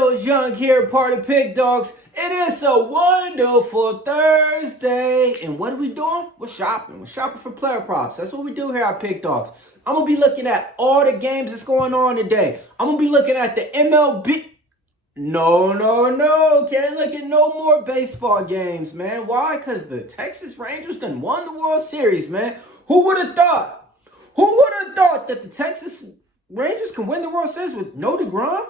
Millz Young here, part of Pick Dawgz. It is a wonderful Thursday. And what are we doing? We're shopping. We're shopping for player props. That's what we do here at Pick Dawgz. I'm going to be looking at all the games that's going on today. I'm going to be looking at the MLB. No. Can't look at no more baseball games, man. Why? Because the Texas Rangers done won the World Series, man. Who would have thought? Who would have thought that the Texas Rangers can win the World Series with no DeGrom?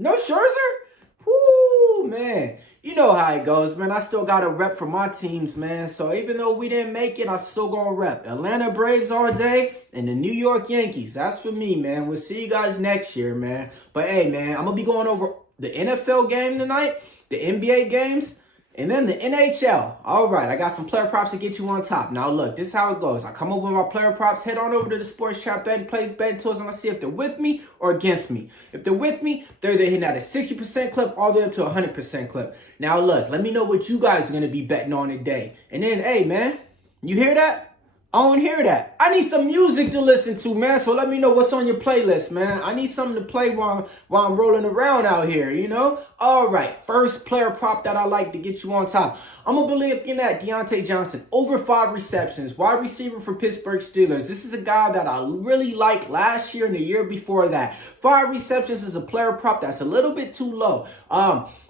No Scherzer? Whoo, man. You know how it goes, man. I still got a rep for my teams, man. So even though we didn't make it, I'm still going to rep. Atlanta Braves all day and the New York Yankees. That's for me, man. We'll see you guys next year, man. But, hey, man, I'm going to be going over the NFL game tonight, the NBA games, and then the NHL. All right, I got some player props to get you on top. Now, look, this is how it goes. I come up with my player props, head on over to the sports chat betting place, betting tools, and I see if they're with me or against me. If they're with me, they're either hitting at a 60% clip all the way up to a 100% clip. Now, look, let me know what you guys are going to be betting on today. And then, hey, man, you hear that? I don't hear that. I need some music to listen to, man. So let me know what's on your playlist, man. I need something to play while I'm rolling around out here, you know? All right, first player prop that I like to get you on top. I'm going to be looking at Diontae Johnson, over 5 receptions, wide receiver for Pittsburgh Steelers. This is a guy that I really liked last year and the year before that. 5 receptions is a player prop that's a little bit too low.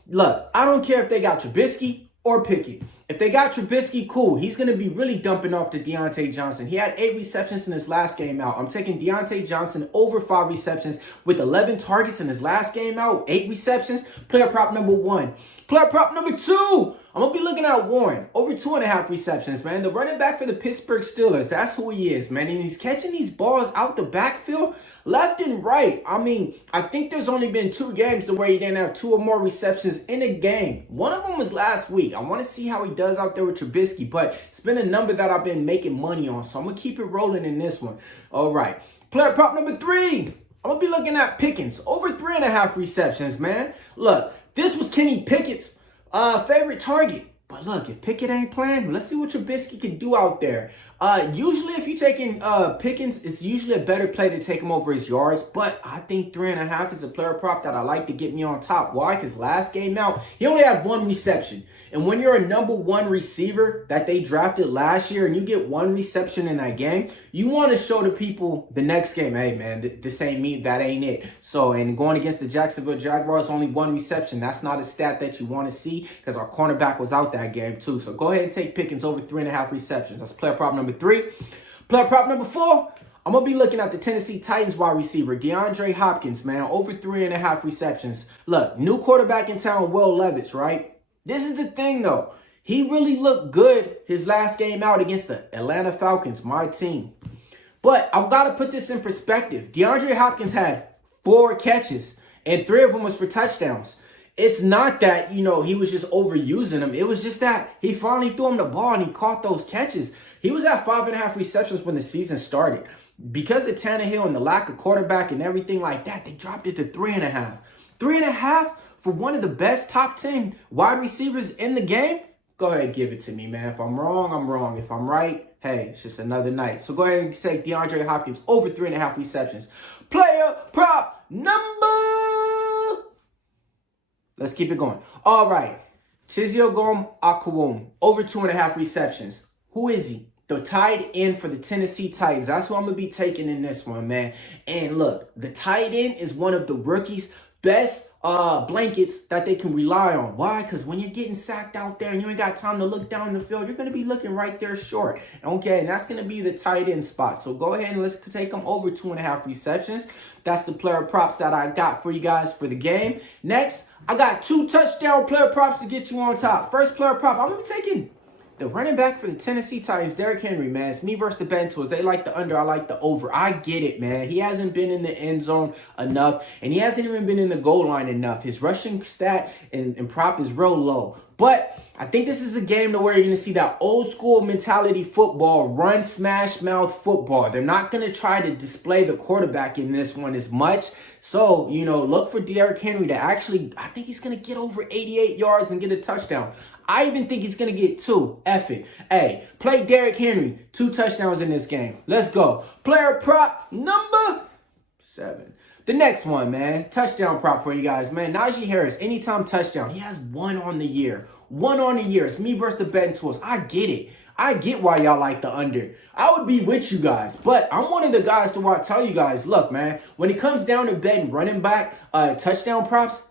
Look, I don't care if they got Trubisky or Pickett. If they got Trubisky, cool. He's going to be really dumping off to Diontae Johnson. He had 8 receptions in his last game out. I'm taking Diontae Johnson over 5 receptions with 11 targets in his last game out, 8 receptions. Player prop number 1. Player prop number 2. I'm going to be looking at Warren, over 2.5 receptions, man. The running back for the Pittsburgh Steelers, that's who he is, man. And he's catching these balls out the backfield left and right. I mean, I think there's only been 2 games to where he didn't have 2 or more receptions in a game. One of them was last week. I want to see how he does out there with Trubisky, but it's been a number that I've been making money on, so I'm going to keep it rolling in this one. All right. Player prop number 3. I'm going to be looking at Pickens, over 3.5 receptions, man. Look, this was Kenny Pickett's favorite target. But look, if Pickett ain't playing, let's see what Trubisky can do out there. Usually if you're taking Pickens, it's usually a better play to take him over his yards. But I think 3.5 is a player prop that I like to get me on top. Why? Because last game out, he only had 1 reception. And when you're a number 1 receiver that they drafted last year and you get 1 reception in that game, you want to show the people the next game, hey, man, this ain't me, that ain't it. So, and going against the Jacksonville Jaguars, only 1 reception. That's not a stat that you want to see because our cornerback was out that game too. So go ahead and take Pickens over 3.5 receptions. That's player prop number 3. Player prop number 4. I'm going to be looking at the Tennessee Titans wide receiver, DeAndre Hopkins, man, over 3.5 receptions. Look, new quarterback in town, Will Levis, right? This is the thing, though. He really looked good his last game out against the Atlanta Falcons, my team. But I've got to put this in perspective. DeAndre Hopkins had 4 catches, and 3 of them was for touchdowns. It's not that, you know, he was just overusing them. It was just that he finally threw him the ball and he caught those catches. He was at 5.5 receptions when the season started. Because of Tannehill and the lack of quarterback and everything like that, they dropped it to 3.5. 3.5 for one of the best top 10 wide receivers in the game? Go ahead and give it to me, man. If I'm wrong, I'm wrong. If I'm right, hey, it's just another night. So go ahead and take DeAndre Hopkins over 3.5 receptions. Player prop number... Let's keep it going. All right. Chiziogom Akwum, over 2.5 receptions. Who is he? The tight end for the Tennessee Titans. That's who I'm going to be taking in this one, man. And look, the tight end is one of the rookies' best blankets that they can rely on. Why? Because when you're getting sacked out there and you ain't got time to look down the field, you're going to be looking right there short. Okay, and that's going to be the tight end spot. So go ahead and let's take them over 2.5 receptions. That's the player props that I got for you guys for the game. Next, I got 2 touchdown player props to get you on top. First player prop, I'm going to be taking the running back for the Tennessee Titans, Derrick Henry, man. It's me versus the betting tools. They like the under. I like the over. I get it, man. He hasn't been in the end zone enough, and he hasn't even been in the goal line enough. His rushing stat and prop is real low. But I think this is a game to where you're going to see that old school mentality football, run, smash, mouth football. They're not going to try to display the quarterback in this one as much. So, you know, look for Derrick Henry to actually, I think he's going to get over 88 yards and get a touchdown. I even think he's going to get 2. F it. Hey, play Derrick Henry. 2 touchdowns in this game. Let's go. Player prop number 7. The next one, man, touchdown prop for you guys, man. Najee Harris, anytime touchdown. He has one on the year. One on the year. It's me versus the betting tools. I get it. I get why y'all like the under. I would be with you guys, but I'm one of the guys to want to tell you guys, look, man, when it comes down to betting running back touchdown props,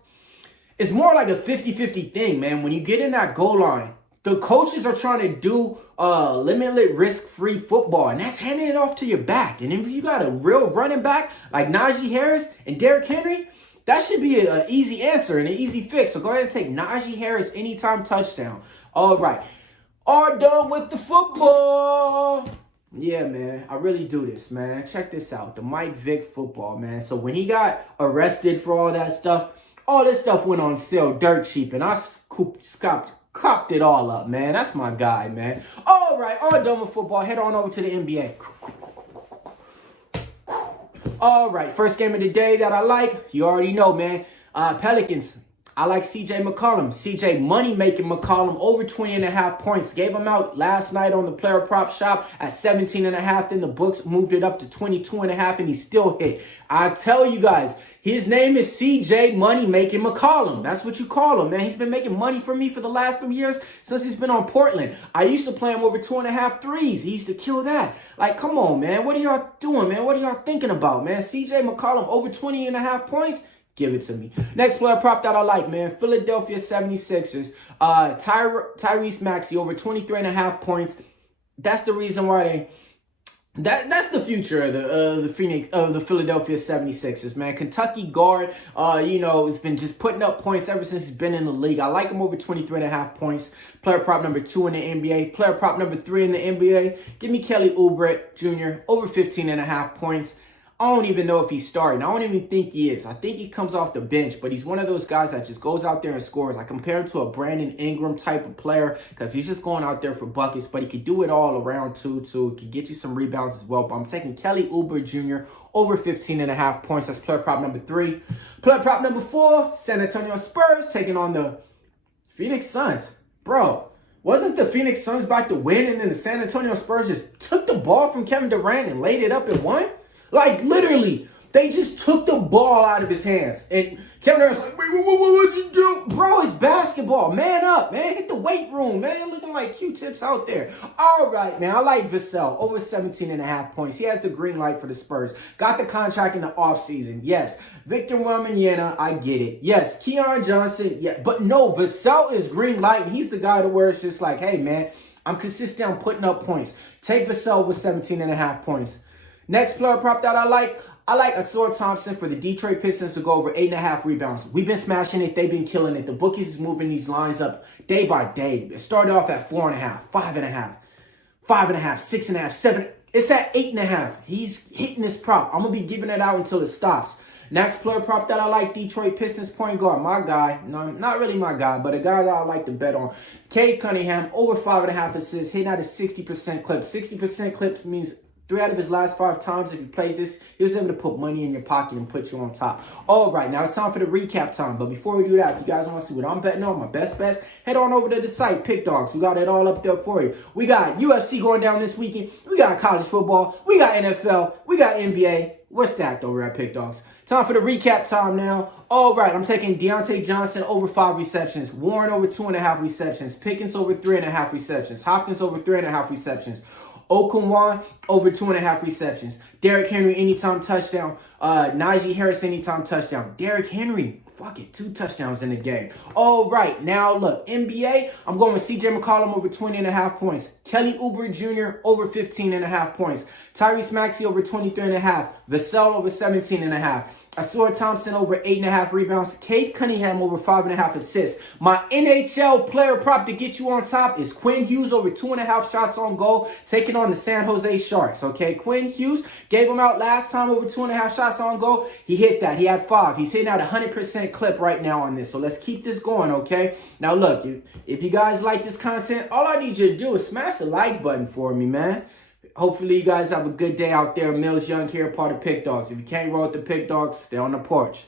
it's more like a 50-50 thing, man. When you get in that goal line, the coaches are trying to do limited risk-free football, and that's handing it off to your back. And if you got a real running back like Najee Harris and Derrick Henry, that should be an easy answer and an easy fix. So go ahead and take Najee Harris anytime touchdown. All right. All done with the football. Yeah, man. I really do this, man. Check this out. The Mike Vick football, man. So when he got arrested for all that stuff, all this stuff went on sale dirt cheap, and I copped it all up, man. That's my guy, man. All right, all done with football. Head on over to the NBA. All right, first game of the day that I like, you already know, man. Pelicans. I like CJ McCollum. CJ money-making McCollum over 20.5 points. Gave him out last night on the player prop shop at 17.5. Then the books moved it up to 22.5, and he still hit. I tell you guys, his name is CJ money-making McCollum. That's what you call him, man. He's been making money for me for the last 3 years since he's been on Portland. I used to play him over 2.5 threes. He used to kill that. Like, come on, man. What are y'all doing, man? What are y'all thinking about, man? CJ McCollum over 20.5 points? Give it to me. Next player prop that I like, man. Philadelphia 76ers. Tyrese Maxey over 23.5 points. That's the reason why that's the future of the Philadelphia 76ers, man. Kentucky guard, has been just putting up points ever since he's been in the league. I like him over 23.5 points. Player prop number 2 in the NBA. Player prop number 3 in the NBA. Give me Kelly Oubre Jr. over 15.5 points. I don't even know if he's starting. I don't even think he is. I think he comes off the bench, but he's one of those guys that just goes out there and scores. I compare him to a Brandon Ingram type of player because he's just going out there for buckets, but he could do it all around too. He could get you some rebounds as well. But I'm taking Kelly Oubre Jr. over 15.5 points. That's player prop number 3. Player prop number 4, San Antonio Spurs taking on the Phoenix Suns. Bro, wasn't the Phoenix Suns about to win and then the San Antonio Spurs just took the ball from Kevin Durant and laid it up and won? Like, literally, they just took the ball out of his hands. And Kevin Durant's like, wait, what'd you do? Bro, it's basketball. Man up, man. Hit the weight room, man. Looking like Q-tips out there. All right, man. I like Vassell. Over 17.5 points. He has the green light for the Spurs. Got the contract in the offseason. Yes. Victor Wembanyama, I get it. Yes. Keon Johnson, yeah. But no, Vassell is green light. And he's the guy to where it's just like, hey, man, I'm consistent on putting up points. Take Vassell with 17.5 points. Next player prop that I like Ausar Thompson for the Detroit Pistons to go over 8.5 rebounds. We've been smashing it. They've been killing it. The bookies is moving these lines up day by day. It started off at 4.5, 5.5, 5.5, 6.5, 7. It's at 8.5. He's hitting this prop. I'm going to be giving it out until it stops. Next player prop that I like, Detroit Pistons point guard. My guy. No, not really my guy, but a guy that I like to bet on. Cade Cunningham, over 5.5 assists, hitting at a 60% clip. 60% clips means 3 out of his last 5 times, if you played this, he was able to put money in your pocket and put you on top. All right, now it's time for the recap time. But before we do that, if you guys want to see what I'm betting on, my best bets, head on over to the site, PickDawgz. We got it all up there for you. We got UFC going down this weekend. We got college football. We got NFL. We got NBA. We're stacked over at PickDawgz. Time for the recap time now. All right, I'm taking Deontay Johnson over 5 receptions. Warren over 2.5 receptions. Pickens over 3.5 receptions. Hopkins over 3.5 receptions. Okunwan over 2.5 receptions. Derrick Henry anytime touchdown. Najee Harris anytime touchdown. Derrick Henry, fuck it, 2 touchdowns in the game. All right, now look, NBA, I'm going with CJ McCollum over 20.5 points. Kelly Oubre Jr. over 15.5 points. Tyrese Maxey over 23.5. Vassell over 17.5. Ausar Thompson over 8.5 rebounds. Cade Cunningham over 5.5 assists. My NHL player prop to get you on top is Quinn Hughes over 2.5 shots on goal, taking on the San Jose Sharks. Okay, Quinn Hughes gave him out last time over 2.5 shots on goal. He hit that. He had 5. He's hitting out 100% clip right now on this. So let's keep this going, okay? Now look, if you guys like this content, all I need you to do is smash the like button for me, man. Hopefully you guys have a good day out there. Millz Young here, part of Pick Dawgz. If you can't roll with the Pick Dawgz, stay on the porch.